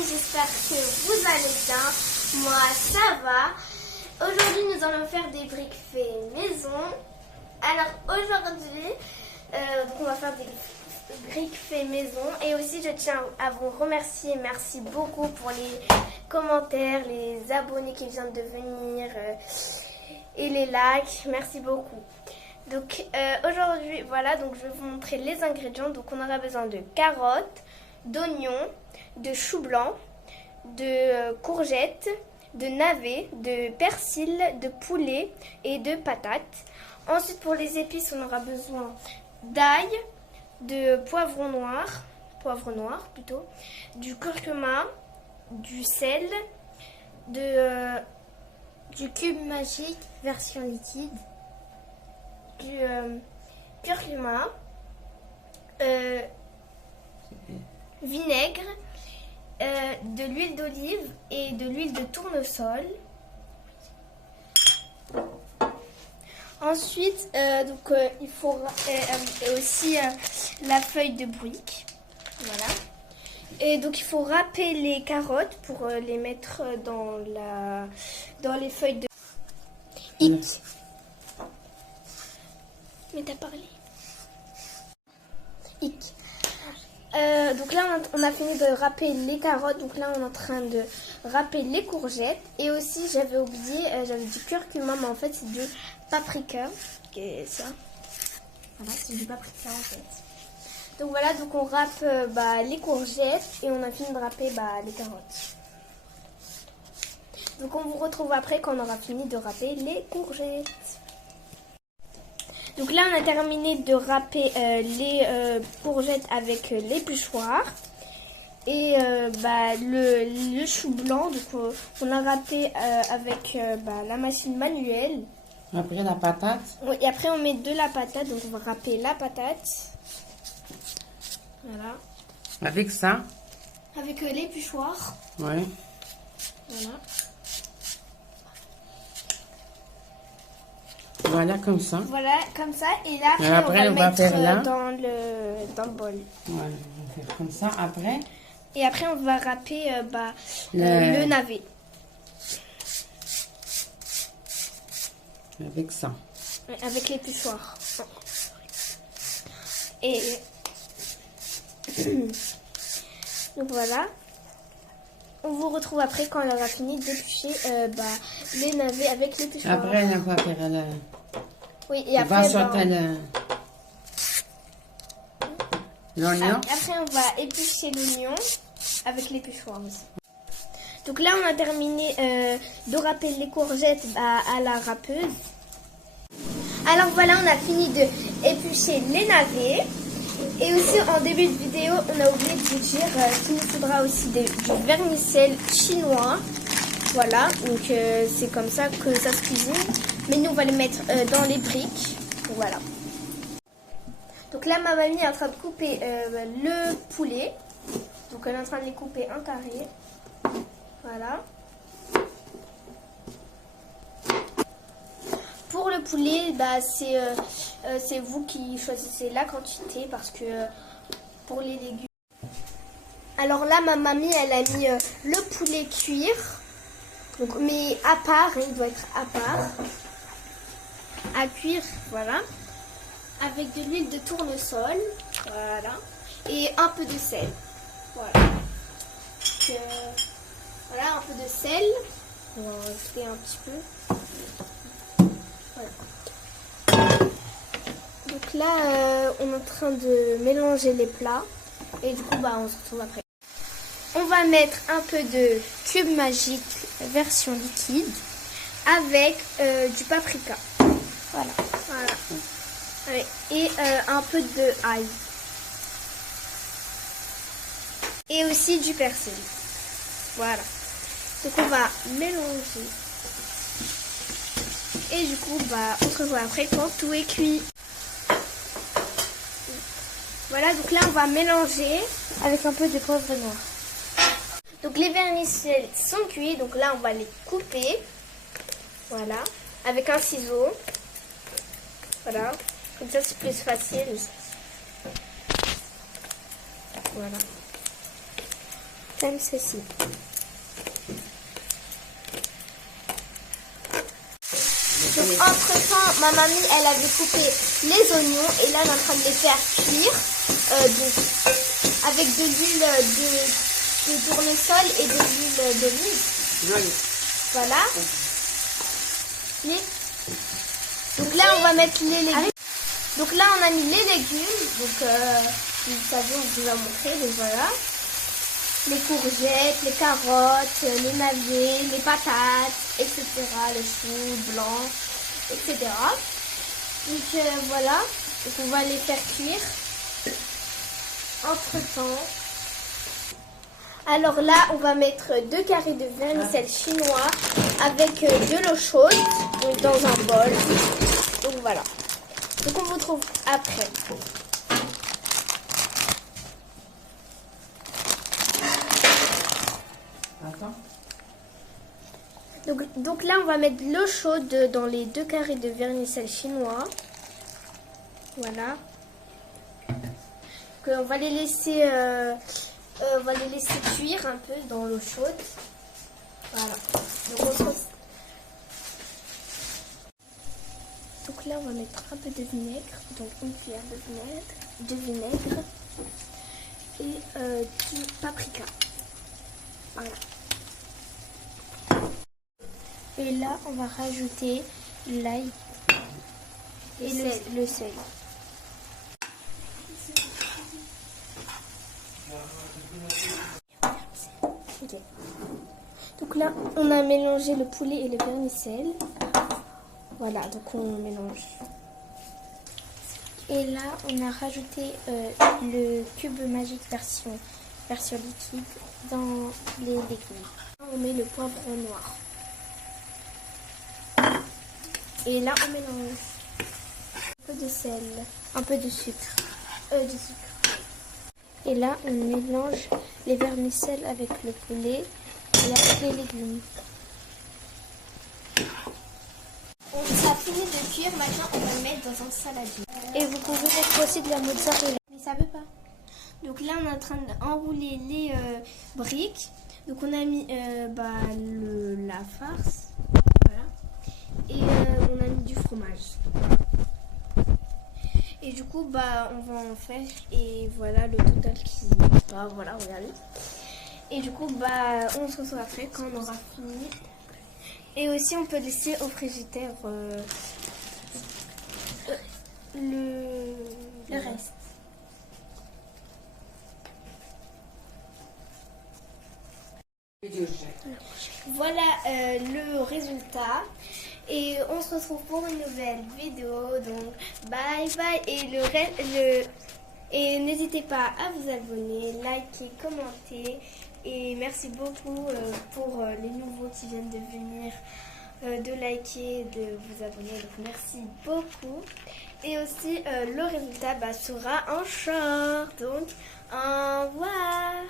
amis, j'espère que vous allez bien. Moi, ça va. Aujourd'hui, nous allons faire des briques fait maison. Alors aujourd'hui, on va faire des briques fait maison. Et aussi, je tiens à vous remercier. Merci beaucoup pour les commentaires, les abonnés qui viennent de venir et les likes. Merci beaucoup. Donc aujourd'hui, voilà, donc je vais vous montrer les ingrédients. Donc on aura besoin de carottes, d'oignons, de choux blancs, de courgettes, de navets, de persil, de poulet et de patates. Ensuite, pour les épices, on aura besoin d'ail, de poivre noir plutôt, du curcuma, du sel, du cube magique version liquide, du curcuma, vinaigre, de l'huile d'olive et de l'huile de tournesol. Ensuite, il faut aussi la feuille de brique. Voilà. Et donc il faut râper les carottes pour les mettre dans les feuilles de X. Mais t'as parlé. X. Donc là on a fini de râper les carottes. Donc là on est en train de râper les courgettes. Et aussi j'avais oublié, j'avais du curcuma, mais en fait c'est du paprika. Et ça. Voilà, c'est du paprika en fait. Donc voilà, donc on râpe les courgettes et on a fini de râper les carottes. Donc on vous retrouve après quand on aura fini de râper les courgettes. Donc là on a terminé de râper les courgettes avec l'épluchoir. Et le chou blanc, donc on a râpé avec la machine manuelle. Après la patate. Oui, et après on met de la patate, donc on va râper la patate. Voilà. Avec ça. Avec l'épluchoir. Oui. Voilà. Voilà, comme ça. Voilà, comme ça. Et là, après on va faire là. mettre dans le bol. Voilà, on va faire comme ça. Après. Et après, on va râper le navet. Avec ça. Avec l'épluchoir. Et donc voilà. On vous retrouve après quand on aura fini d'éplucher les navets avec l'épluchoir. Après, on va faire la... Oui, et après, l'oignon. Après, on va éplucher l'oignon avec l'épluchoir aussi. Donc là, on a terminé de râper les courgettes à la râpeuse. Alors voilà, on a fini de éplucher les navets. Et aussi, en début de vidéo, on a oublié de vous dire qu'il nous faudra aussi du vermicelle chinois. Voilà, donc c'est comme ça que ça se cuisine. Mais nous, on va les mettre dans les briques. Voilà. Donc là, ma mamie est en train de couper le poulet. Donc elle est en train de les couper en carré. Voilà. Pour le poulet, c'est vous qui choisissez la quantité parce que pour les légumes. Alors là, ma mamie, elle a mis le poulet cuire. Donc, mais à part, il doit être à part. À cuire, voilà. Avec de l'huile de tournesol. Voilà. Et un peu de sel. Voilà. Donc, voilà, un peu de sel. On va en rajouter un petit peu. Voilà. Donc là, on est en train de mélanger les plats. Et du coup, on se retrouve après. On va mettre un peu de cube magique version liquide avec du paprika. Voilà. Voilà. Et un peu de ail. Et aussi du persil. Voilà. Donc on va mélanger. Et du coup, on se revoit après quand tout est cuit. Voilà, donc là on va mélanger avec un peu de poivre noir. Donc les vermicelles sont cuits, donc là on va les couper. Voilà, avec un ciseau. Voilà, comme ça c'est plus facile. Voilà. comme ceci. Donc entre-temps, ma mamie, elle avait coupé les oignons et là, elle est en train de les faire cuire avec de l'huile de tournesol et de l'huile d'olive. Voilà. Donc là, on va mettre les légumes. Donc là, on a mis les légumes. Donc, vous savez, on vous a montré. Donc voilà. Les courgettes, les carottes, les navets, les patates, etc. Les choux blancs, etc. Donc voilà. Donc on va les faire cuire. Entre-temps. Alors là, on va mettre 2 carrés de vermicelle chinois avec de l'eau chaude donc dans un bol. Donc voilà. Donc on vous retrouve après. Donc là, on va mettre de l'eau chaude dans les 2 carrés de vermicelle chinois. Voilà. Donc, on va les laisser cuire un peu dans l'eau chaude. Voilà. Donc là, on va mettre un peu de vinaigre. Donc une cuillère de vinaigre et du paprika. Voilà. Et là, on va rajouter l'ail et le sel. Okay. Donc là, on a mélangé le poulet et le vermicelle. Voilà, donc on mélange. Et là, on a rajouté le cube magique version liquide dans les légumes. On met le poivron noir. Et là, on mélange un peu de sel, un peu de sucre. Et là, on mélange les vermicelles avec le poulet et avec les légumes. Ça a fini de cuire, maintenant on va le mettre dans un saladier. Et vous pouvez mettre aussi de la mozzarella. Mais ça veut pas. Donc là, on est en train d'enrouler les briques. Donc on a mis la farce. Voilà. Et on a mis du fromage. Et du coup, on va en faire. Et voilà le total qui... voilà, regardez. Et du coup, on se retrouve après quand on aura fini. Et aussi, on peut laisser au frigidaire le reste. Voilà le résultat. Et on se retrouve pour une nouvelle vidéo. Donc, bye bye. Et n'hésitez pas à vous abonner, liker, commenter. Et merci beaucoup pour les nouveaux qui viennent de venir, de liker, de vous abonner. Donc merci beaucoup. Et aussi le résultat sera en short. Donc au revoir.